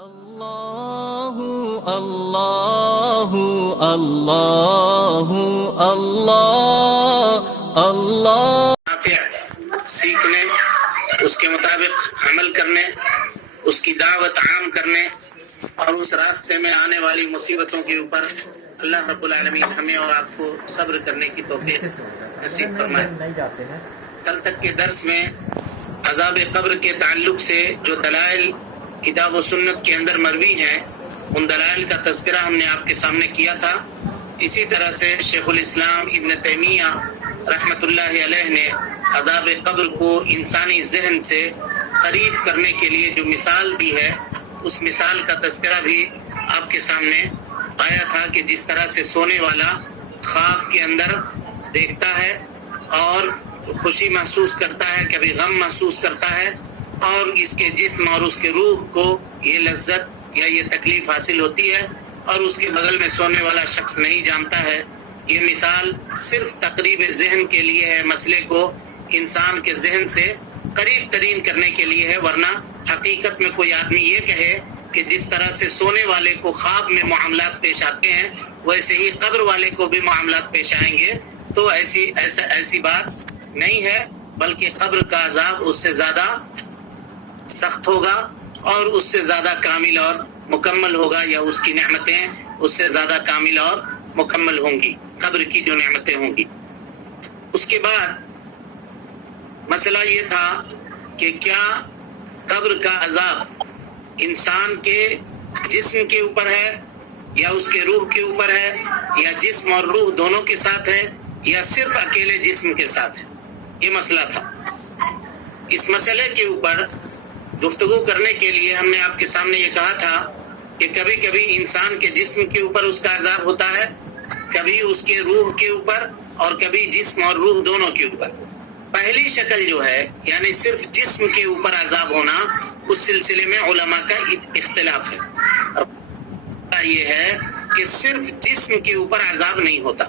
اللہ اللہ اللہ اللہ اللہ نافع سیکھنے، اس کے مطابق عمل کرنے، اس کی دعوت عام کرنے اور اس راستے میں آنے والی مصیبتوں کے اوپر اللہ رب العالمین ہمیں اور آپ کو صبر کرنے کی توفیق نصیب فرمائے۔ کل تک کے درس میں عذاب قبر کے تعلق سے جو دلائل کتاب و سنت کے اندر مروی ہیں، ان دلائل کا تذکرہ ہم نے آپ کے سامنے کیا تھا۔ اسی طرح سے شیخ الاسلام ابن تیمیہ رحمۃ اللہ علیہ نے عذاب قبر کو انسانی ذہن سے قریب کرنے کے لیے جو مثال دی ہے، اس مثال کا تذکرہ بھی آپ کے سامنے آیا تھا کہ جس طرح سے سونے والا خواب کے اندر دیکھتا ہے اور خوشی محسوس کرتا ہے، کبھی غم محسوس کرتا ہے، اور اس کے جسم اور اس کے روح کو یہ لذت یا یہ تکلیف حاصل ہوتی ہے اور اس کے بغل میں سونے والا شخص نہیں جانتا ہے۔ یہ مثال صرف تقریب ذہن کے لیے ہے، مسئلے کو انسان کے ذہن سے قریب ترین کرنے کے لیے ہے، ورنہ حقیقت میں کوئی آدمی یہ کہے کہ جس طرح سے سونے والے کو خواب میں معاملات پیش آتے ہیں ویسے ہی قبر والے کو بھی معاملات پیش آئیں گے، تو ایسی بات نہیں ہے، بلکہ قبر کا عذاب اس سے زیادہ سخت ہوگا اور اس سے زیادہ کامل اور مکمل ہوگا، یا اس کی نعمتیں اس سے زیادہ کامل اور مکمل ہوں گی، قبر کی جو نعمتیں ہوں گی۔ اس کے بعد مسئلہ یہ تھا کہ کیا قبر کا عذاب انسان کے جسم کے اوپر ہے یا اس کے روح کے اوپر ہے، یا جسم اور روح دونوں کے ساتھ ہے، یا صرف اکیلے جسم کے ساتھ ہے؟ یہ مسئلہ تھا۔ اس مسئلے کے اوپر گفتگو کرنے کے لیے ہم نے آپ کے سامنے یہ کہا تھا کہ کبھی کبھی انسان کے جسم کے اوپر اس کا عذاب ہوتا ہے، کبھی اس کے روح کے اوپر، اور کبھی جسم اور روح دونوں کے اوپر۔ پہلی شکل جو ہے یعنی صرف جسم کے اوپر عذاب ہونا، اس سلسلے میں علماء کا اختلاف ہے۔ یہ ہے کہ صرف جسم کے اوپر عذاب نہیں ہوتا،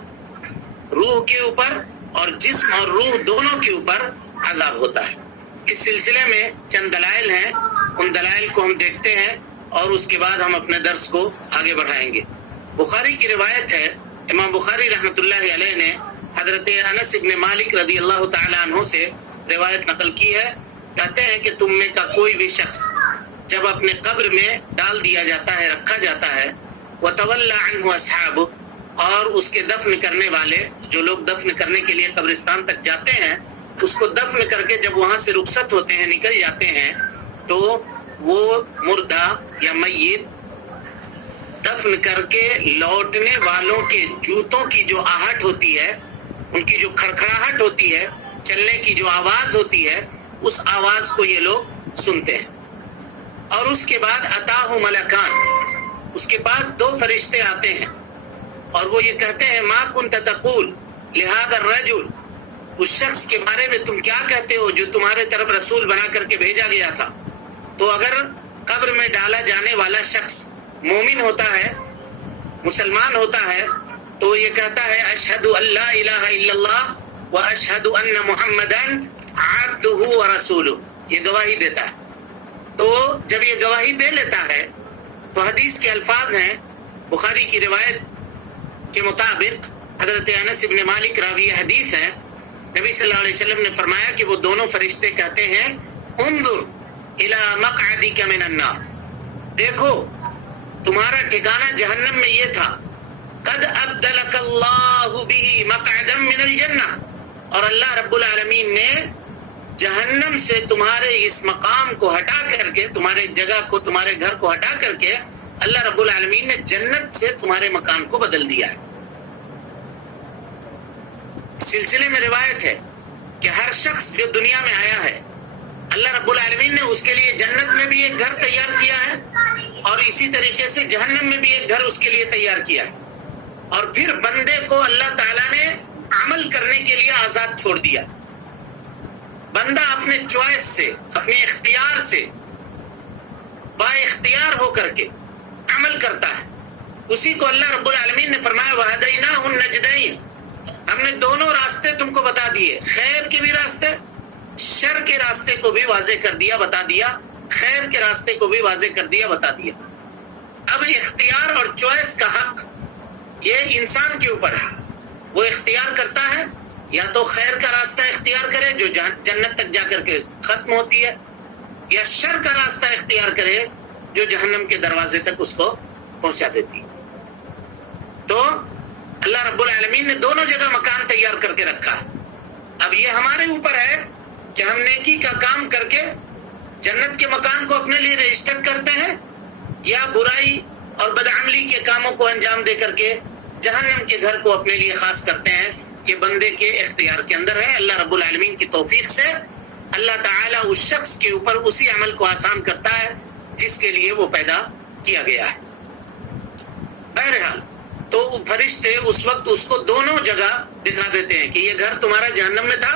روح کے اوپر اور جسم اور روح دونوں کے اوپر عذاب ہوتا ہے۔ اس سلسلے میں چند دلائل ہیں، ان دلائل کو ہم دیکھتے ہیں اور اس کے بعد ہم اپنے درس کو آگے بڑھائیں گے۔ بخاری کی روایت ہے، امام بخاری رحمۃ اللہ علیہ نے حضرت انس ابن مالک رضی اللہ تعالی عنہ سے روایت نقل کی ہے، کہتے ہیں کہ تم میں کا کوئی بھی شخص جب اپنے قبر میں ڈال دیا جاتا ہے، رکھا جاتا ہے، وتولى عنه اصحابه، اور اس کے دفن کرنے والے جو لوگ دفن کرنے کے لیے قبرستان تک جاتے ہیں، اس کو دفن کر کے جب وہاں سے رخصت ہوتے ہیں، نکل جاتے ہیں، تو وہ مردہ یا میت دفن کر کے لوٹنے والوں کے جوتوں کی جو آہٹ ہوتی ہے، ان کی جو کھڑکھڑاہٹ ہوتی ہے، چلنے کی جو آواز ہوتی ہے، اس آواز کو یہ لوگ سنتے ہیں۔ اور اس کے بعد اتاہ ملکان، اس کے پاس دو فرشتے آتے ہیں اور وہ یہ کہتے ہیں ما کنت تقول لہذا الرجل، اس شخص کے بارے میں تم کیا کہتے ہو جو تمہارے طرف رسول بنا کر کے بھیجا گیا تھا؟ تو اگر قبر میں ڈالا جانے والا شخص مومن ہوتا ہے، مسلمان ہوتا ہے، تو یہ کہتا ہے اشہد ان لا الہ الا اللہ و اشہد ان محمدا عبدہ و رسولہ، یہ گواہی دیتا ہے۔ تو جب یہ گواہی دے لیتا ہے تو حدیث کے الفاظ ہیں، بخاری کی روایت کے مطابق حضرت انس ابن مالک راوی حدیث ہے، نبی صلی اللہ علیہ وسلم نے فرمایا کہ وہ دونوں فرشتے کہتے ہیں انظر الی مقعدک من النار، دیکھو تمہارا ٹھکانہ جہنم میں یہ تھا، قد ابدلک اللہ بہ مقعدا من الجنہ، اور اللہ رب العالمین نے جہنم سے تمہارے اس مقام کو ہٹا کر کے، تمہارے جگہ کو، تمہارے گھر کو ہٹا کر کے، اللہ رب العالمین نے جنت سے تمہارے مکان کو بدل دیا ہے۔ سلسلے میں روایت ہے کہ ہر شخص جو دنیا میں آیا ہے، اللہ رب العالمین نے اس کے لیے جنت میں بھی ایک گھر تیار کیا ہے اور اسی طریقے سے جہنم میں بھی ایک گھر اس کے لیے تیار کیا ہے، اور پھر بندے کو اللہ تعالیٰ نے عمل کرنے کے لیے آزاد چھوڑ دیا۔ بندہ اپنے چوائس سے، اپنے اختیار سے، با اختیار ہو کر کے عمل کرتا ہے، اسی کو اللہ رب العالمین نے فرمایا وَهَدَيْنَاهُ النَّجْدَيْنِ، ہم نے دونوں راستے تم کو بتا دیے، خیر کے بھی راستے، شر کے راستے کو بھی واضح کر دیا، بتا دیا، خیر کے راستے کو بھی واضح کر دیا، بتا دیا۔ اب اختیار اور چوائس کا حق یہ انسان کے اوپر ہے، وہ اختیار کرتا ہے یا تو خیر کا راستہ اختیار کرے جو جنت تک جا کر کے ختم ہوتی ہے، یا شر کا راستہ اختیار کرے جو جہنم کے دروازے تک اس کو پہنچا دیتی۔ تو اللہ رب العالمین نے دونوں جگہ مکان تیار کر کے رکھا ہے۔ اب یہ ہمارے اوپر ہے کہ ہم نیکی کا کام کر کے جنت کے مکان کو اپنے لیے رجسٹر کرتے ہیں، یا برائی اور بدعملی کے کاموں کو انجام دے کر کے جہنم کے گھر کو اپنے لیے خاص کرتے ہیں۔ یہ بندے کے اختیار کے اندر ہے۔ اللہ رب العالمین کی توفیق سے اللہ تعالیٰ اس شخص کے اوپر اسی عمل کو آسان کرتا ہے جس کے لیے وہ پیدا کیا گیا ہے۔ بہرحال تو فرشتے اس وقت اس کو دونوں جگہ دکھا دیتے ہیں کہ یہ گھر تمہارا جہنم میں تھا،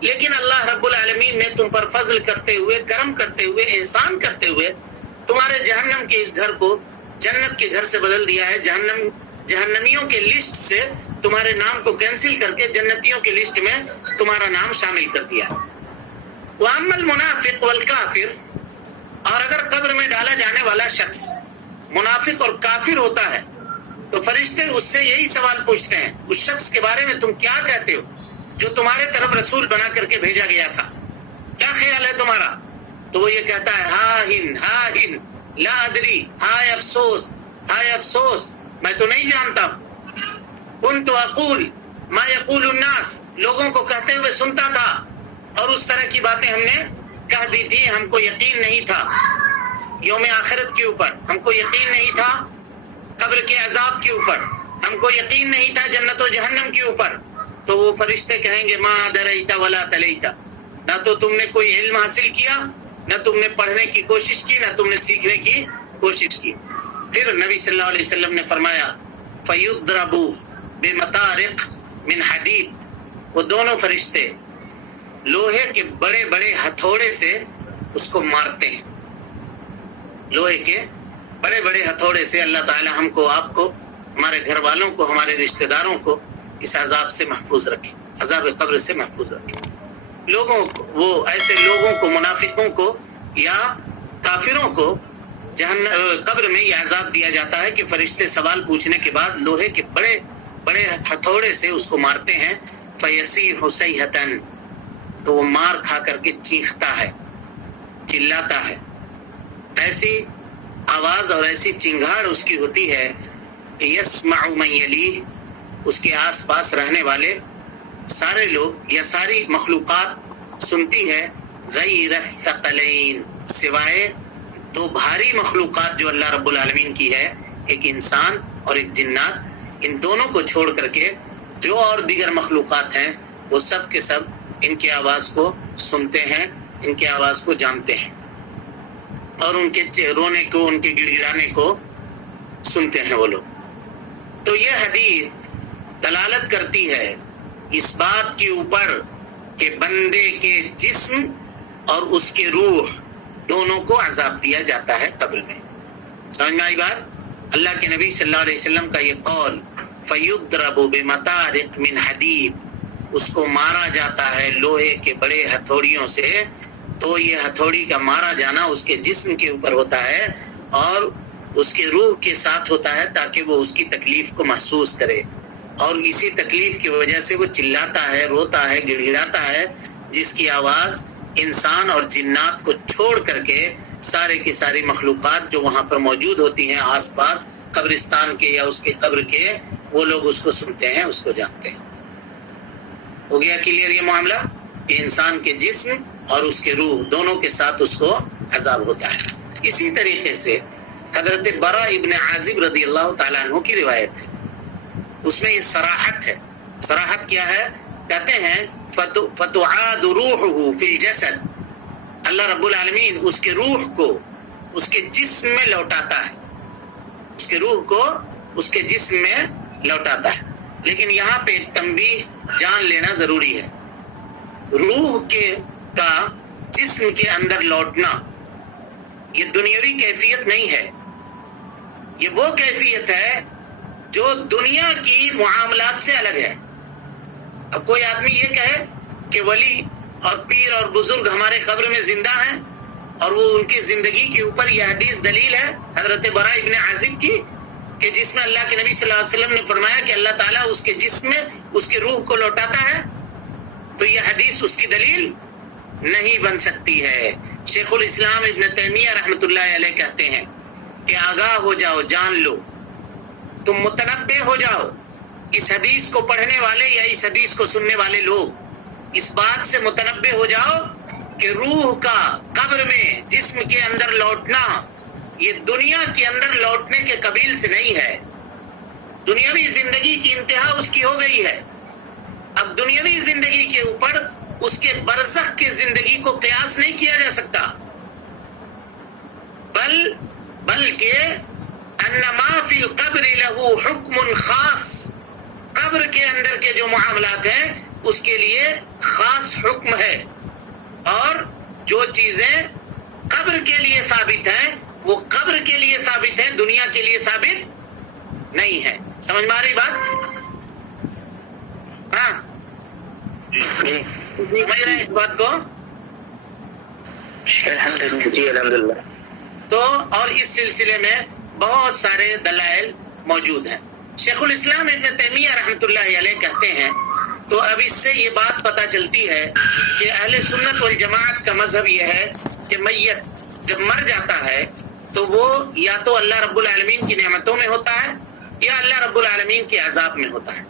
لیکن اللہ رب العالمین نے تم پر فضل کرتے ہوئے، کرم کرتے ہوئے، احسان کرتے ہوئے تمہارے جہنم کے اس گھر کو جنت کے گھر سے بدل دیا ہے۔ جہنمیوں کے لسٹ سے تمہارے نام کو کینسل کر کے جنتیوں کے لسٹ میں تمہارا نام شامل کر دیا۔ وَأَمَّا الْمُنَافِقُ وَالْكَافِرُ، اور اگر قبر میں ڈالا جانے والا شخص منافق اور کافر ہوتا ہے تو فرشتے اس سے یہی سوال پوچھتے ہیں، اس شخص کے بارے میں تم کیا کہتے ہو جو تمہارے طرف رسول بنا کر کے بھیجا گیا تھا؟ کیا خیال ہے تمہارا؟ تو وہ یہ کہتا ہے، ہاہن لا ادری، ہائے افسوس، ہائے افسوس، میں تو نہیں جانتا۔ کنت اقول ما یقول الناس، لوگوں کو کہتے ہوئے سنتا تھا اور اس طرح کی باتیں ہم نے کہہ دی تھی، ہم کو یقین نہیں تھا یوم آخرت کے اوپر، ہم کو یقین نہیں تھا قبر کے عذاب کے اوپر، ہم کو یقین نہیں تھا جنت و جہنم کے اوپر۔ تو وہ فرشتے کہیں گے، ما دریت ولا تلیت، نہ تو تم نے کوئی علم حاصل کیا، نہ تم نے پڑھنے کی کوشش کی، نہ تم نے سیکھنے کی کوشش کی۔ پھر نبی صلی اللہ علیہ وسلم نے فرمایا، فَيُضْرَبُ بِمَطَارِقْ مِنْ حَدِيدٍ، وہ دونوں فرشتے لوہے کے بڑے بڑے ہتھوڑے سے اس کو مارتے ہیں۔ لوہے کے بڑے بڑے ہتھوڑے سے۔ اللہ تعالی ہم کو، آپ کو، ہمارے گھر والوں کو، ہمارے رشتہ داروں کو اس عذاب سے محفوظ رکھے، عذاب قبر سے محفوظ رکھے۔ لوگوں کو، وہ ایسے لوگوں کو، منافقوں کو یا کافروں کو قبر میں یہ عذاب دیا جاتا ہے کہ فرشتے سوال پوچھنے کے بعد لوہے کے بڑے بڑے ہتھوڑے سے اس کو مارتے ہیں۔ فَيَصِيحُ صَيْحَةً، تو وہ مار کھا کر کے چیختا ہے، چلاتا ہے، ایسی آواز اور ایسی چنگھاڑ اس کی ہوتی ہے کہ یسمع من یلیہ، اس کے آس پاس رہنے والے سارے لوگ یا ساری مخلوقات سنتی ہے، غیر الثقلین، سوائے دو بھاری مخلوقات جو اللہ رب العالمین کی ہے، ایک انسان اور ایک جنات، ان دونوں کو چھوڑ کر کے جو اور دیگر مخلوقات ہیں وہ سب کے سب ان کی آواز کو سنتے ہیں، ان کی آواز کو جانتے ہیں، اور ان کے رونے کو، ان کے گڑ گڑانے کو سنتے ہیں وہ لوگ۔ تو یہ حدیث دلالت کرتی ہے اس بات کے اوپر کہ بندے کے جسم اور اس کے روح دونوں کو عذاب دیا جاتا ہے قبر میں۔ سمجھ میں آئی بات؟ اللہ کے نبی صلی اللہ علیہ وسلم کا یہ قول، فَيُضْرَبُ بِمَطَارِقْ مِنْ حَدِيدٍ، اس کو مارا جاتا ہے لوہے کے بڑے ہتھوڑیوں سے، تو یہ ہتھوڑی کا مارا جانا اس کے جسم کے اوپر ہوتا ہے اور اس کے روح کے ساتھ ہوتا ہے، تاکہ وہ اس کی تکلیف کو محسوس کرے، اور اسی تکلیف کی وجہ سے وہ چلاتا ہے، روتا ہے، گڑ گڑاتا ہے، جس کی آواز انسان اور جنات کو چھوڑ کر کے سارے کی ساری مخلوقات جو وہاں پر موجود ہوتی ہیں آس پاس قبرستان کے یا اس کے قبر کے، وہ لوگ اس کو سنتے ہیں، اس کو جانتے ہیں۔ ہو گیا کلیئر یہ معاملہ کہ انسان کے جسم اور اس کے روح دونوں کے ساتھ اس کو عذاب ہوتا ہے۔ اسی طریقے سے حضرت برا ابن عازب رضی اللہ تعالیٰ عنہ کی روایت ہے، اس میں یہ صراحت ہے۔ صراحت کیا ہے؟ کہتے ہیں فَتُعَادُ رُوحُهُ فِي الْجَسَدِ، اللہ رب العالمین اس کے روح کو اس کے جسم میں لوٹاتا ہے، اس کے روح کو اس کے جسم میں لوٹاتا ہے۔ لیکن یہاں پہ تنبیہ جان لینا ضروری ہے، روح کا جسم کے اندر لوٹنا یہ دنیاوی کیفیت نہیں ہے، یہ وہ کیفیت ہے جو دنیا کی معاملات سے الگ ہے۔ اب کوئی آدمی یہ کہے کہ ولی اور پیر اور بزرگ ہمارے قبر میں زندہ ہیں اور وہ ان کی زندگی کے اوپر یہ حدیث دلیل ہے حضرت براء ابن عازب کی، کہ جس میں اللہ کے نبی صلی اللہ علیہ وسلم نے فرمایا کہ اللہ تعالیٰ اس کے جسم میں اس کی روح کو لوٹاتا ہے، تو یہ حدیث اس کی دلیل نہیں بن سکتی ہے۔ شیخ الاسلام ابن تیمیہ رحمۃ اللہ علیہ کہتے ہیں کہ آگاہ ہو جاؤ، جان لو، تم متنبع ہو جاؤ، اس حدیث کو پڑھنے والے یا اس حدیث کو سننے والے لوگ اس بات سے متنبع ہو جاؤ کہ روح کا قبر میں جسم کے اندر لوٹنا یہ دنیا کے اندر لوٹنے کے قبیل سے نہیں ہے۔ دنیاوی زندگی کی انتہا اس کی ہو گئی ہے، اب دنیاوی زندگی کے اوپر اس کے برزخ کی زندگی کو قیاس نہیں کیا جا سکتا، بلکہ ان ما فی القبر له حکم خاص، قبر کے اندر کے جو معاملات ہیں اس کے لیے خاص حکم ہے، اور جو چیزیں قبر کے لیے ثابت ہیں وہ قبر کے لیے ثابت ہیں، دنیا کے لیے ثابت نہیں ہے۔ سمجھ میں آ رہی بات؟ ہاں سمجھ رہے ہیں اس بات کو؟ الحمدللہ۔ تو اور اس سلسلے میں بہت سارے دلائل موجود ہیں۔ شیخ الاسلام ابن تیمیہ رحمۃ اللہ علیہ کہتے ہیں، تو اب اس سے یہ بات پتہ چلتی ہے کہ اہل سنت والجماعت کا مذہب یہ ہے کہ میت جب مر جاتا ہے تو وہ یا تو اللہ رب العالمین کی نعمتوں میں ہوتا ہے یا اللہ رب العالمین کے عذاب میں ہوتا ہے،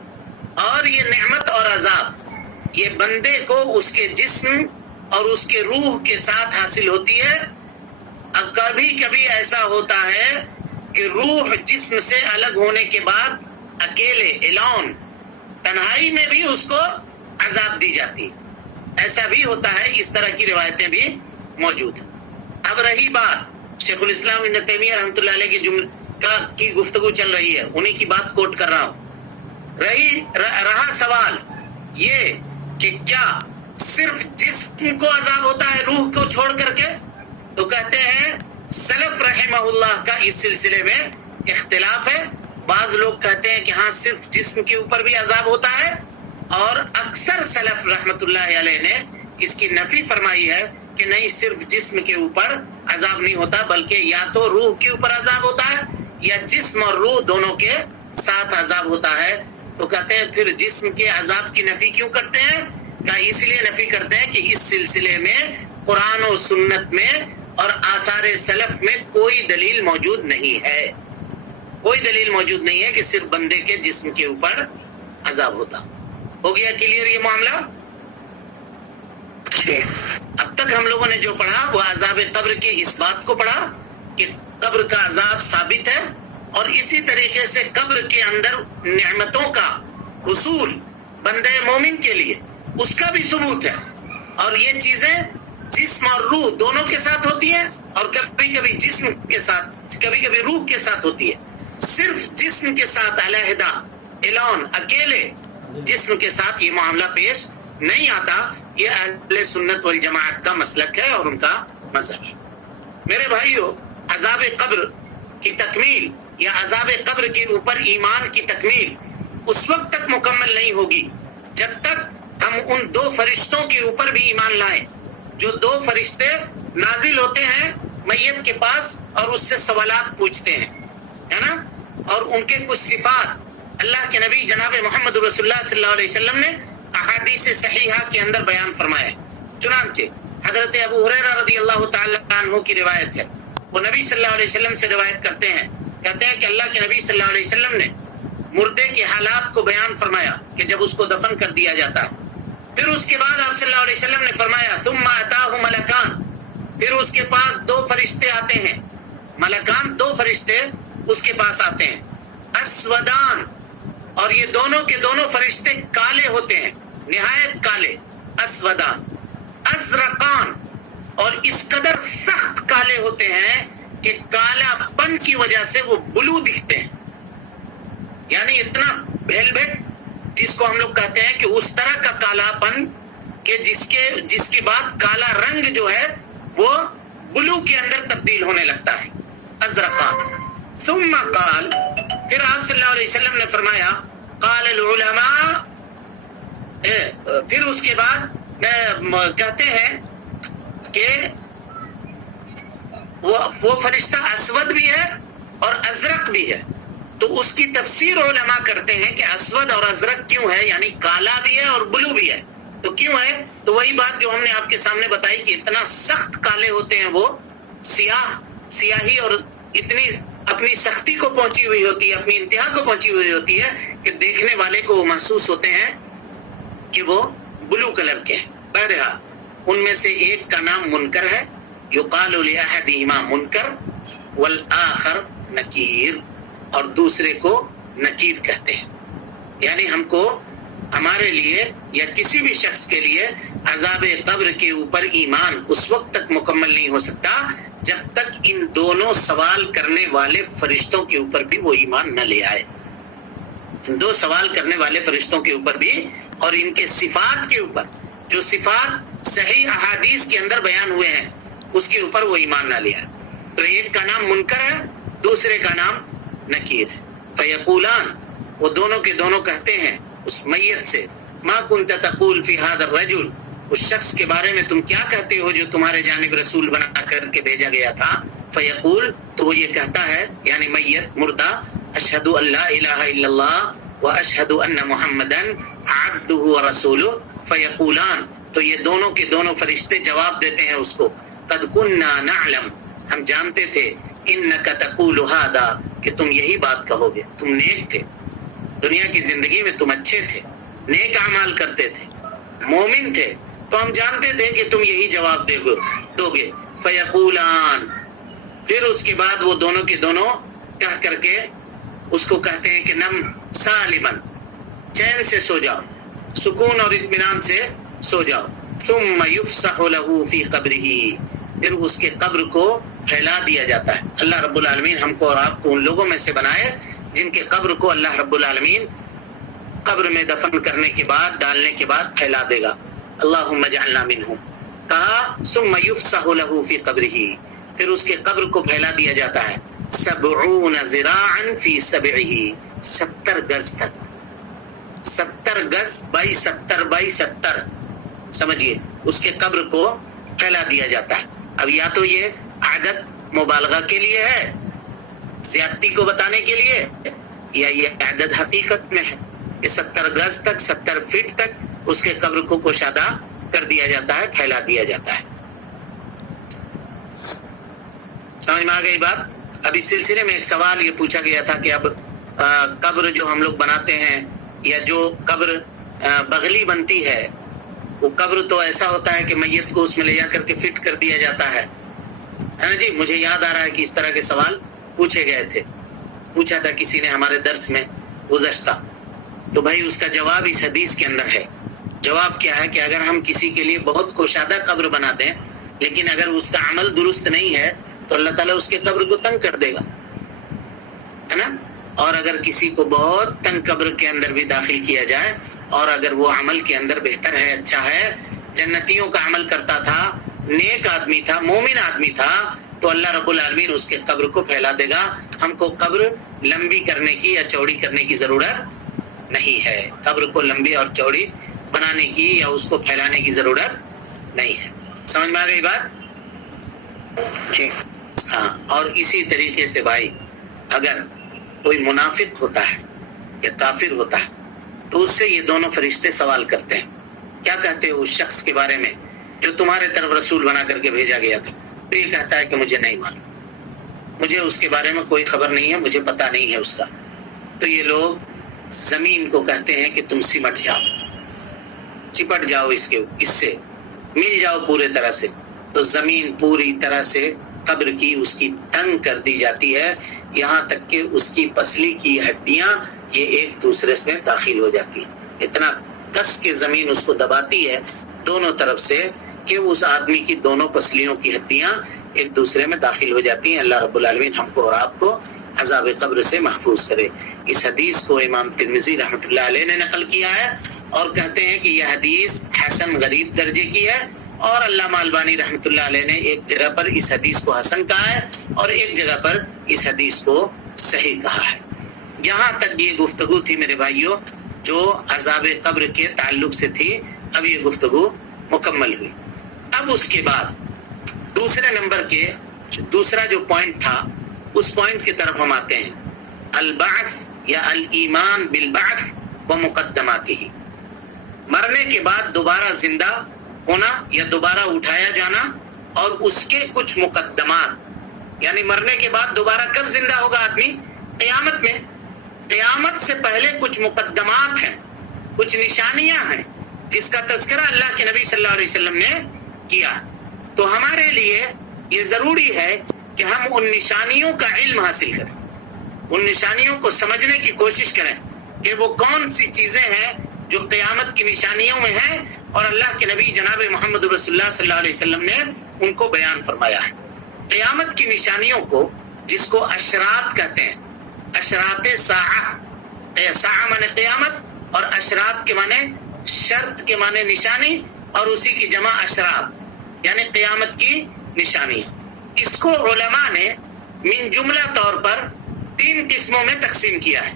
اور یہ نعمت اور عذاب یہ بندے کو اس کے جسم اور اس کے روح کے ساتھ حاصل ہوتی ہے۔ اب کبھی کبھی ایسا ہوتا ہے کہ روح جسم سے الگ ہونے کے بعد اکیلے الون تنہائی میں بھی اس کو عذاب دی جاتی، ایسا بھی ہوتا ہے، اس طرح کی روایتیں بھی موجود ہیں۔ اب رہی بات شیخ الاسلام ابن تیمیہ رحمۃ اللہ علیہ کی گفتگو چل رہی ہے، انہی کی بات کوٹ کر رہا ہوں۔ رہا سوال یہ کہ کیا صرف جسم کو عذاب ہوتا ہے روح کو چھوڑ کر کے؟ تو کہتے ہیں سلف رحمہ اللہ کا اس سلسلے میں اختلاف ہے۔ بعض لوگ کہتے ہیں کہ ہاں صرف جسم کے اوپر بھی عذاب ہوتا ہے، اور اکثر سلف رحمۃ اللہ علیہ نے اس کی نفی فرمائی ہے کہ نہیں، صرف جسم کے اوپر عذاب نہیں ہوتا، بلکہ یا تو روح کے اوپر عذاب ہوتا ہے یا جسم اور روح دونوں کے ساتھ عذاب ہوتا ہے۔ تو کہتے ہیں پھر جسم کے عذاب کی نفی کیوں کرتے ہیں؟ کہ اس لیے نفی کرتے ہیں کہ اس سلسلے میں قرآن و سنت میں اور آثار سلف میں کوئی دلیل موجود نہیں ہے، کوئی دلیل موجود نہیں ہے کہ صرف بندے کے جسم کے اوپر عذاب ہوتا۔ ہو گیا کلیئر یہ معاملہ؟ اب تک ہم لوگوں نے جو پڑھا وہ عذاب قبر کی اس بات کو پڑھا کہ قبر کا عذاب ثابت ہے، اور اسی طریقے سے قبر کے اندر نعمتوں کا حصول بندے مومن کے لیے اس کا بھی ثبوت ہے، اور یہ چیزیں جسم اور روح دونوں کے ساتھ ہوتی ہیں، اور کبھی کبھی جسم کے ساتھ، کبھی کبھی روح کے ساتھ ہوتی ہے۔ صرف جسم کے ساتھ علیحدہ الون اکیلے جسم کے ساتھ یہ معاملہ پیش نہیں آتا۔ یہ اہل سنت والجماعت کا مسلک ہے اور ان کا مذہب ہے۔ میرے بھائیو، عذاب قبر کی تکمیل یا عذاب قبر کے اوپر ایمان کی تکمیل اس وقت تک مکمل نہیں ہوگی جب تک ہم ان دو فرشتوں کے اوپر بھی ایمان لائیں، جو دو فرشتے نازل ہوتے ہیں میت کے پاس اور اس سے سوالات پوچھتے ہیں، ہے نا، اور ان کے کچھ صفات اللہ کے نبی جناب محمد رسول اللہ صلی اللہ علیہ وسلم نے احادیث صحیحہ کے اندر بیان فرمائے۔ چنانچہ حضرت ابو ہریرہ رضی اللہ تعالی عنہ کی روایت ہے، وہ نبی صلی اللہ علیہ وسلم سے روایت کرتے ہیں، کہتے ہیں کہ اللہ کے نبی صلی اللہ علیہ وسلم نے مردے کے حالات کو بیان فرمایا کہ جب اس کو دفن کر دیا جاتا ہے، پھر اس کے بعد آپ صلی اللہ علیہ وسلم نے فرمایا ثم اتاہ ملکان، پھر اس کے پاس دو فرشتے آتے ہیں، ملکان دو فرشتے اس کے پاس آتے ہیں، اسودان، اور یہ دونوں کے دونوں فرشتے کالے ہوتے ہیں، نہایت کالے، اسودان، ازرقان، اور اس قدر سخت کالے ہوتے ہیں کہ کالا پن کی وجہ سے وہ بلو دکھتے ہیں، یعنی اتنا ویلویٹ جس کو ہم لوگ کہتے ہیں کہ اس طرح کا کالا پن کہ جس کے بعد کالا رنگ جو ہے وہ بلو کے اندر تبدیل ہونے لگتا ہے، ازرقان۔ ثم قال، پھر آپ صلی اللہ علیہ وسلم نے فرمایا قال العلماء، پھر اس کے بعد کہتے ہیں کہ وہ فرشتہ اسود بھی ہے اور ازرق بھی ہے. تو اس کی تفسیر علماء کرتے ہیں کہ اسود اور ازرق کیوں ہے، یعنی کالا بھی ہے اور بلو بھی ہے. تو کیوں ہے؟ تو وہی بات جو ہم نے آپ کے سامنے بتائی کہ اتنا سخت کالے ہوتے ہیں وہ، سیاہی اور اتنی اپنی سختی کو پہنچی ہوئی ہوتی ہے، اپنی انتہا کو پہنچی ہوئی ہوتی ہے کہ دیکھنے والے کو محسوس ہوتے ہیں کہ وہ بلو کلر کے ہیں. بہرحال ان میں سے ایک کا نام منکر ہے، یقال لأحدہما منکر والآخر نکیر، اور دوسرے کو نکیر کہتے ہیں. یعنی ہم کو، ہمارے لیے یا کسی بھی شخص کے لیے عذاب قبر کے اوپر ایمان اس وقت تک مکمل نہیں ہو سکتا جب تک ان دونوں سوال کرنے والے فرشتوں کے اوپر بھی وہ ایمان نہ لے آئے. دو سوال کرنے والے فرشتوں کے اوپر بھی اور ان کے صفات کے اوپر، جو صفات صحیح احادیث کے اندر بیان ہوئے ہیں اس کے اوپر وہ ایمان نہ لے آئے. تو ایک کا نام منکر ہے، دوسرے کا نام نکیر ہے. فیقولان، وہ دونوں کے دونوں کہتے ہیں اس میت سے، ما کنت تقول فی ھذا الرجل، اس شخص کے بارے میں تم کیا کہتے ہو جو تمہارے جانب رسول بنا کر کے بھیجا گیا تھا. فیقول، تو وہ یہ کہتا ہے یعنی میت مردہ، اشہد ان لا الہ الا اللہ واشہد ان محمدا عبدہ ورسولہ. فیقولان، تو یہ دونوں کے دونوں فرشتے جواب دیتے ہیں اس کو، قد کننا نعلم، ہم جانتے تھے، انک تقول ھذا، کہ تم یہی بات کہو گے. تم نیک تھے، دنیا کی زندگی میں تم اچھے تھے، نیک اعمال کرتے تھے، مومن تھے، تو ہم جانتے تھے کہ تم یہی جواب دو گے. فیقولان، پھر اس کے بعد وہ دونوں کے دونوں کہہ کر کے اس کو کہتے ہیں کہ نم سالمن، چین سے سو جاؤ، سکون اور اطمینان سے سو جاؤ. ثم یفسح له فی قبرہ، پھر اس کے قبر کو پھیلا دیا جاتا ہے. اللہ رب العالمین ہم کو اور آپ کو ان لوگوں میں سے بنائے جن کے قبر کو اللہ رب العالمین قبر میں دفن کرنے کے بعد، ڈالنے کے بعد پھیلا دے گا. اللہم اجعلنا منہم. کہا ثم یفسح له فی قبرہ، پھر اس کے قبر کو پھیلا دیا جاتا ہے 70 ذراعا فی سبعہ، 70 گز تک، 70 گز بائی 70 بائی 70، سمجھیے اس کے قبر کو پھیلا دیا جاتا ہے. اب یا تو یہ عادت مبالغہ کے لیے ہے، زیادتی کو بتانے کے لیے، یا یہ عدد حقیقت میں ہے کہ 70 گز تک، 70 فٹ تک اس کے قبر کو کشادہ کر دیا جاتا ہے، پھیلا دیا جاتا ہے. سمجھ میں آ گئی بات؟ اب اس سلسلے میں ایک سوال یہ پوچھا گیا تھا کہ اب قبر جو ہم لوگ بناتے ہیں یا جو قبر بغلی بنتی ہے، وہ قبر تو ایسا ہوتا ہے کہ میت کو اس میں لے جا کر کے فٹ کر دیا جاتا ہے نا جی. مجھے یاد آ رہا ہے کہ اس طرح کے سوال پوچھے گئے تھے، پوچھا تھا کسی نے ہمارے درس میں گزشتہ. تو بھائی اس کا جواب اس حدیث کے اندر ہے. جواب کیا ہے کہ اگر ہم کسی کے لیے بہت کوشادہ قبر بنا دیں لیکن اگر اس کا عمل درست نہیں ہے تو اللہ تعالیٰ اس کے قبر کو تنگ کر دے گا، ہے نا. اور اگر کسی کو بہت تنگ قبر کے اندر بھی داخل کیا جائے اور اگر وہ عمل کے اندر بہتر ہے، اچھا ہے، جنتیوں کا عمل کرتا تھا، نیک آدمی تھا، مومن آدمی تھا، تو اللہ رب العالمین اس کے قبر کو پھیلا دے گا. ہم کو قبر لمبی کرنے کی یا چوڑی کرنے کی ضرورت نہیں ہے، قبر کو لمبی اور چوڑی بنانے کی یا اس کو پھیلانے کی ضرورت نہیں ہے. سمجھ میں آ گئی بات؟ جی ہاں. اور اسی طریقے سے بھائی اگر کوئی منافق ہوتا ہے یا کافر ہوتا ہے تو اس سے یہ دونوں فرشتے سوال کرتے ہیں، کیا کہتے ہو اس شخص کے بارے میں جو تمہارے طرف رسول بنا کر کے بھیجا گیا تھا؟ تو یہ کہتا ہے کہ مجھے نہیں معلوم، مجھے اس کے بارے میں کوئی خبر نہیں ہے، مجھے پتہ نہیں ہے اس کا. تو یہ لوگ زمین کو کہتے ہیں کہ تم سمٹ جاؤ، چپٹ جاؤ، اس سے مل جاؤ پورے طرح سے. تو زمین پوری طرح سے قبر کی اس کی تنگ کر دی جاتی ہے، یہاں تک کہ اس کی پسلی کی ہڈیاں یہ ایک دوسرے سے داخل ہو جاتی ہیں. اتنا کس کے زمین اس کو دباتی ہے دونوں طرف سے کہ اس آدمی کی دونوں پسلیوں کی ہڈیاں ایک دوسرے میں داخل ہو جاتی ہیں. اللہ رب العالمین ہم کو اور آپ کو عذاب قبر سے محفوظ کرے. اس حدیث کو امام ترمذی رحمۃ اللہ علیہ نے نقل کیا ہے اور کہتے ہیں کہ یہ حدیث حسن غریب درجے کی ہے، اور علامہ البانی رحمۃ اللہ علیہ نے ایک جگہ پر اس حدیث کو حسن کہا ہے اور ایک جگہ پر اس حدیث کو صحیح کہا ہے. یہاں تک یہ گفتگو تھی میرے بھائیوں جو عذاب قبر کے تعلق سے تھی. اب یہ گفتگو مکمل ہوئی. اب اس کے بعد دوسرے نمبر کے دوسرا جو پوائنٹ تھا اس پوائنٹ کی طرف ہم آتے ہیں، البعث یا الایمان بالبعث و مقدماتہ، مرنے کے بعد دوبارہ زندہ ہونا یا دوبارہ اٹھایا جانا اور اس کے کچھ مقدمات، یعنی مرنے کے بعد دوبارہ کب زندہ ہوگا آدمی؟ قیامت میں۔ قیامت سے پہلے کچھ مقدمات ہیں، کچھ نشانیاں ہیں جس کا تذکرہ اللہ کے نبی صلی اللہ علیہ وسلم نے کیا۔ تو ہمارے لیے یہ ضروری ہے کہ ہم ان نشانیوں کا علم حاصل کریں، ان نشانیوں کو سمجھنے کی کوشش کریں کہ وہ کون سی چیزیں ہیں جو قیامت کی نشانیوں میں ہیں اور اللہ کے نبی جناب محمد رسول اللہ صلی اللہ علیہ وسلم نے ان کو بیان فرمایا ہے۔ قیامت کی نشانیوں کو، جس کو اشراط کہتے ہیں، اشراط ساعہ، ساعہ معنی قیامت اور اشراط کے معنی شرط کے معنی نشانی، اور اسی کی جمع اشراط یعنی قیامت کی نشانی۔ اس کو علماء نے من جملہ طور پر 3 قسموں میں تقسیم کیا ہے۔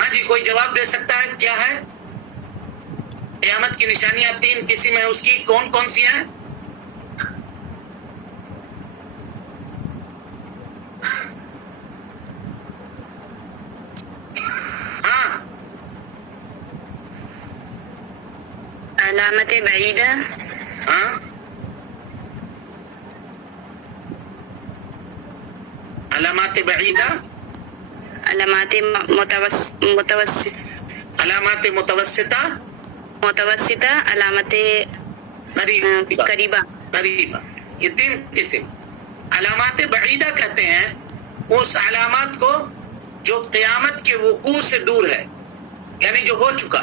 ہاں جی، کوئی جواب دے سکتا ہے کیا ہے؟ قیامت کی نشانیاں 3 قسم ہیں، اس کی کون کون سی ہیں؟ ہاں، علامت بعیدہ، ہاں، علامات بعیدہ، علامات علامات متوسطہ، علامت قریبہ۔ قریبہ، یہ 3 قسم۔ علامات بعیدہ کہتے ہیں اس علامات کو جو قیامت کے وقوع سے دور ہے، یعنی جو ہو چکا،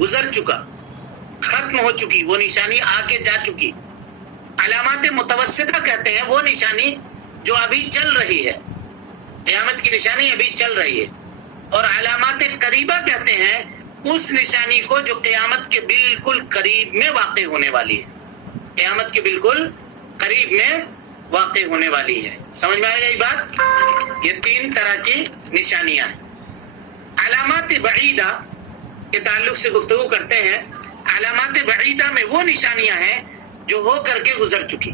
گزر چکا، ختم ہو چکی، وہ نشانی آ کے جا چکی۔ علامات متوسطہ کہتے ہیں وہ نشانی جو ابھی چل رہی ہے، قیامت کی نشانی ابھی چل رہی ہے۔ اور علامات قریبہ کہتے ہیں اس نشانی کو جو قیامت کے بالکل قریب میں واقع ہونے والی ہے، قیامت کے بالکل قریب میں واقع ہونے والی ہے۔ سمجھ میں آئے گا یہ بات؟ یہ 3 طرح کی نشانیاں ہیں۔ علامات بعیدہ کے تعلق سے گفتگو کرتے ہیں۔ علامات بعیدہ میں وہ نشانیاں ہیں جو ہو کر کے گزر چکی۔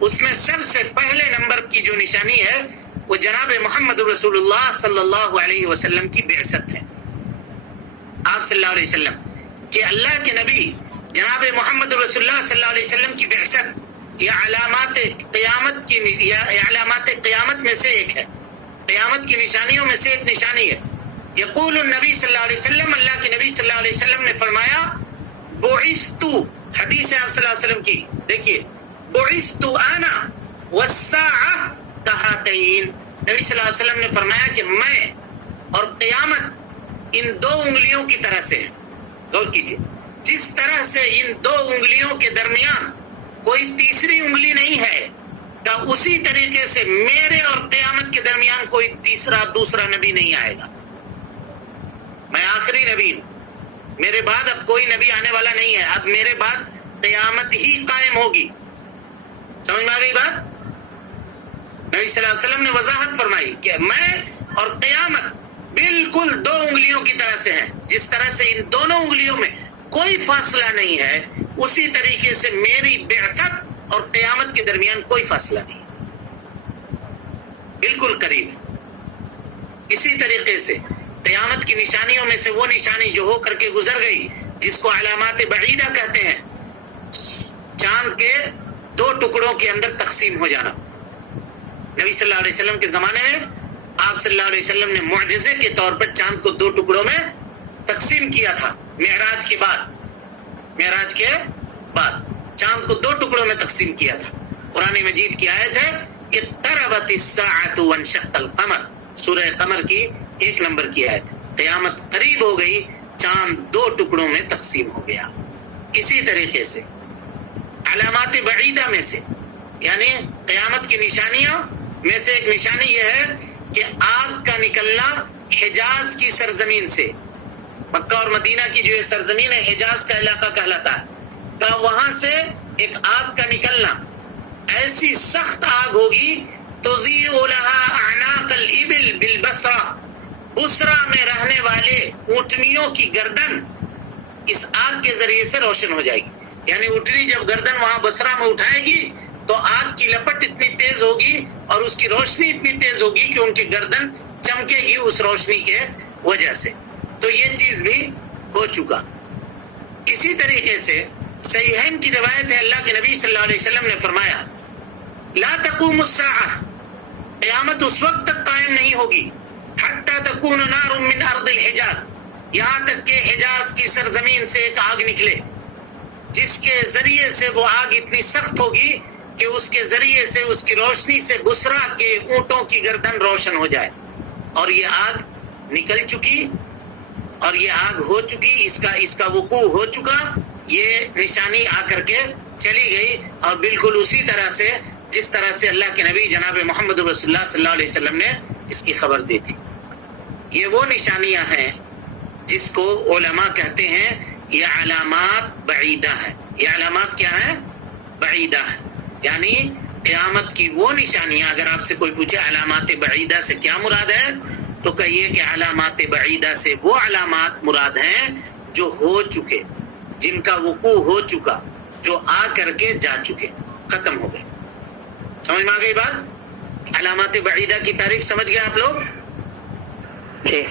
اس میں سب سے پہلے نمبر کی جو نشانی ہے وہ جناب محمد رسول اللہ صلی اللہ علیہ وسلم کی بعثت ہے۔ آپ صلی اللہ علیہ وسلم کہ اللہ کے نبی جناب محمد رسول اللہ صلی اللہ علیہ وسلم کی بعثت یہ علامات قیامت کی علامات قیامت میں سے ایک ہے، قیامت کی نشانیوں میں سے ایک نشانی ہے۔ یقول النبی صلی اللہ علیہ وسلم، اللہ کے نبی صلی اللہ علیہ وسلم نے فرمایا، بعثت، حدیث ہے آپ صلی اللہ علیہ وسلم کی، دیکھیے، بعثت انا والساعہ کہاتین، نبی صلی اللہ علیہ وسلم نے فرمایا کہ میں اور قیامت ان 2 انگلیوں کی طرح سے ہے۔ غور کیجیے، جس طرح سے ان 2 انگلیوں کے درمیان کوئی تیسری انگلی نہیں ہے، کہ اسی طریقے سے میرے اور قیامت کے درمیان کوئی دوسرا نبی نہیں آئے گا۔ میں آخری نبی ہوں، میرے بعد اب کوئی نبی آنے والا نہیں ہے، اب میرے بعد قیامت ہی قائم ہوگی۔ سمجھ میں آ گئی بات؟ نبی صلی اللہ علیہ وسلم نے وضاحت فرمائی کہ میں اور قیامت بالکل 2 انگلیوں کی طرح سے ہیں، جس طرح سے ان دونوں انگلیوں میں کوئی فاصلہ نہیں ہے، اسی طریقے سے میری بعثت اور قیامت کے درمیان کوئی فاصلہ نہیں، بالکل قریب ہے۔ اسی طریقے سے قیامت کی نشانیوں میں سے وہ نشانی جو ہو کر کے گزر گئی، جس کو علامات بعیدہ کہتے ہیں، چاند کے 2 ٹکڑوں کے اندر تقسیم ہو جانا۔ نبی صلی اللہ علیہ وسلم کے زمانے میں آپ صلی اللہ علیہ وسلم نے معجزے کے طور پر چاند کو 2 ٹکڑوں میں تقسیم کیا تھا۔ معراج کے بعد چاند کو 2 ٹکڑوں میں تقسیم کیا تھا۔ قرآن مجید کی آیت ہے اقتربت الساعۃ وانشق القمر، سورہ قمر کی 1 نمبر کی آیت، قیامت قریب ہو گئی، چاند 2 ٹکڑوں میں تقسیم ہو گیا۔ اسی طریقے سے علامات بعیدہ میں سے، یعنی قیامت کی نشانیوں میں سے ایک نشانی یہ ہے کہ آگ کا نکلنا حجاز کی سرزمین سے، مکہ اور مدینہ کی جو سرزمین ہے حجاز کا علاقہ کہلاتا ہے، کہ وہاں سے ایک آگ کا نکلنا، ایسی سخت آگ ہوگی، تضیء لها اعناق الابل بالبصرہ، بصرہ میں رہنے والے اونٹنیوں کی گردن اس آگ کے ذریعے سے روشن ہو جائے گی۔ یعنی اونٹنی جب گردن وہاں بصرہ میں اٹھائے گی تو آگ کی لپٹ اتنی تیز ہوگی اور اس کی روشنی اتنی تیز ہوگی کہ ان کی گردن چمکے گی اس روشنی کے وجہ سے. تو یہ چیز بھی ہو چکا. اسی طریقے سے صحیحین کی روایت ہے، اللہ کے نبی صلی اللہ علیہ وسلم نے فرمایا لا تقوم الساعہ، قیامت اس وقت تک قائم نہیں ہوگی حتی تکون نار من ارض الحجاز، یہاں تک کہ حجاز کی سرزمین سے ایک آگ نکلے جس کے ذریعے سے وہ آگ اتنی سخت ہوگی کہ اس کے ذریعے سے اس کی روشنی سے بسرا کے اونٹوں کی گردن روشن ہو جائے. اور یہ آگ نکل چکی اور یہ آگ ہو چکی، اس کا وقوع ہو چکا، یہ نشانی آ کر کے چلی گئی. اور بالکل اسی طرح سے جس طرح سے اللہ کے نبی جناب محمد رسول اللہ صلی اللہ علیہ وسلم نے اس کی خبر دی تھی. یہ وہ نشانیاں ہیں جس کو علماء کہتے ہیں یہ علامات بعیدہ ہے. یہ علامات کیا ہے؟ بعیدہ ہے. یعنی قیامت کی وہ نشانیاں، اگر آپ سے کوئی پوچھے علامات بعیدہ سے کیا مراد ہے تو کہیے کہ علامات بعیدہ سے وہ علامات مراد ہیں جو ہو چکے، جن کا وقوع ہو چکا، جو آ کر کے جا چکے، ختم ہو گئے. سمجھ میں آ گئی بات؟ علامات بعیدہ کی تعریف سمجھ گئے آپ لوگ؟ جی.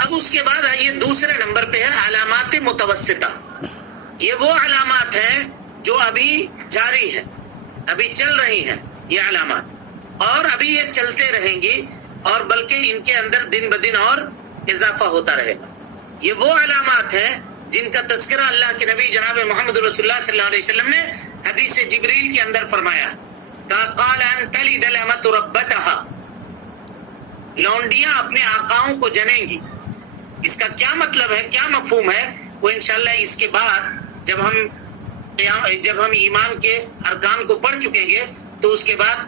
اب اس کے بعد آئیے دوسرے نمبر پہ ہے علامات متوسطہ. یہ وہ علامات ہیں جو ابھی جاری ہیں، ابھی چل رہی ہیں یہ علامات، اور ابھی یہ چلتے رہیں گی اور بلکہ ان کے اندر دن بدن اور اضافہ ہوتا رہے گا. یہ وہ علامات ہیں جن کا تذکرہ اللہ کے نبی جناب محمد رسول اللہ صلی اللہ علیہ وسلم نے حدیث جبریل کے اندر فرمایا قال ان تلد الامۃ ربتها، لونڈیاں اپنے آقاؤں کو جنیں گی. اس کا کیا مطلب ہے، کیا مفہوم ہے، وہ انشاءاللہ اس کے بعد جب ہم ایمان کے ارکان کو پڑھ چکیں گے تو اس کے بعد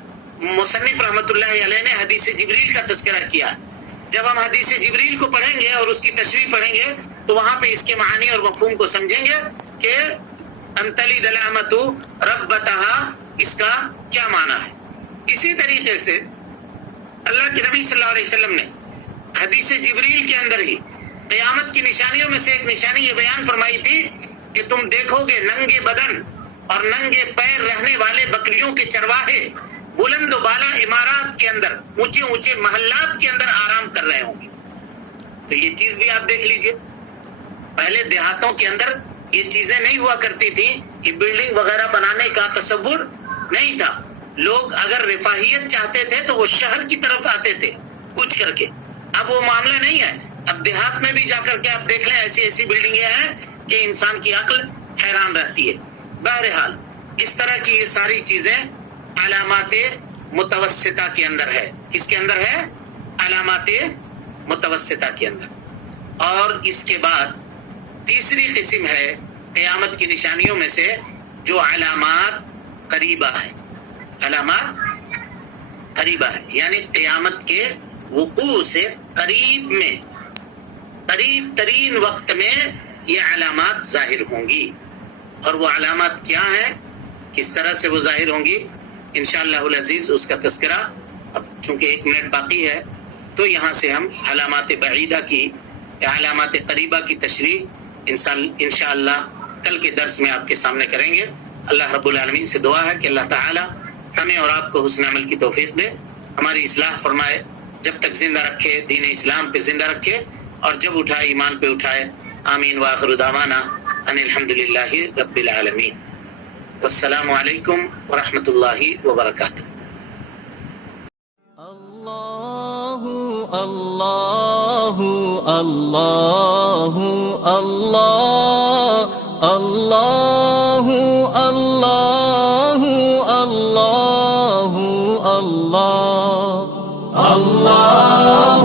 مصنف رحمۃ اللہ علیہ نے حدیث جبریل کا تذکرہ کیا. جب ہم حدیث جبریل کو پڑھیں گے اور اس کی تشریح پڑھیں گے تو وہاں پہ اس کے معانی اور مفہوم کو سمجھیں گے کہ ان تلد الامۃ ربتها اس کا کیا معنی ہے. اسی طریقے سے اللہ کے نبی صلی اللہ علیہ وسلم نے حدیث جبریل کے اندر ہی قیامت کی نشانیوں میں سے ایک نشانی یہ بیان فرمائی تھی کہ تم دیکھو گے ننگے بدن اور ننگے پیر رہنے والے بکریوں کے چرواہے بلند و بالا عمارات کے اندر، اونچے اونچے محلات کے اندر آرام کر رہے ہوں گے. تو یہ چیز بھی آپ دیکھ لیجئے، پہلے دیہاتوں کے اندر یہ چیزیں نہیں ہوا کرتی تھی، یہ بلڈنگ وغیرہ بنانے کا تصور نہیں تھا. لوگ اگر رفاہیت چاہتے تھے تو وہ شہر کی طرف آتے تھے کچھ کر کے. اب وہ معاملہ نہیں ہے. اب دیہات میں بھی جا کر کے آپ دیکھ لیں ایسی ایسی بلڈنگیں ہیں کہ انسان کی عقل حیران رہتی ہے. بہرحال اس طرح کی یہ ساری چیزیں علامات متوسطہ کے اندر ہے. کس کے اندر ہے؟ علامات متوسطہ کے اندر. اور اس کے بعد تیسری قسم ہے قیامت کی نشانیوں میں سے جو علامات قریبہ ہے. علامات قریبہ ہے یعنی قیامت کے وقوع سے قریب میں، قریب ترین وقت میں یہ علامات ظاہر ہوں گی. اور وہ علامات کیا ہیں، کس طرح سے وہ ظاہر ہوں گی، انشاءاللہ العزیز اس کا تذکرہ اب چونکہ 1 منٹ باقی ہے تو یہاں سے ہم علامات بعیدہ کی یا علامات قریبہ کی تشریح انشاءاللہ کل کے درس میں آپ کے سامنے کریں گے. اللہ رب العالمین سے دعا ہے کہ اللہ تعالی ہمیں اور آپ کو حسن عمل کی توفیق دے، ہماری اصلاح فرمائے، جب تک زندہ رکھے، دین اسلام پہ زندہ رکھے، اور جب اٹھائے ایمان پہ اٹھائے. آمین وآخر دعوانا ان الحمدللہ رب العالمین. والسلام علیکم ورحمۃ اللہ وبرکاتہ. اللہ اللہ اللہ اللہ اللہ اللہ اللہ اللہ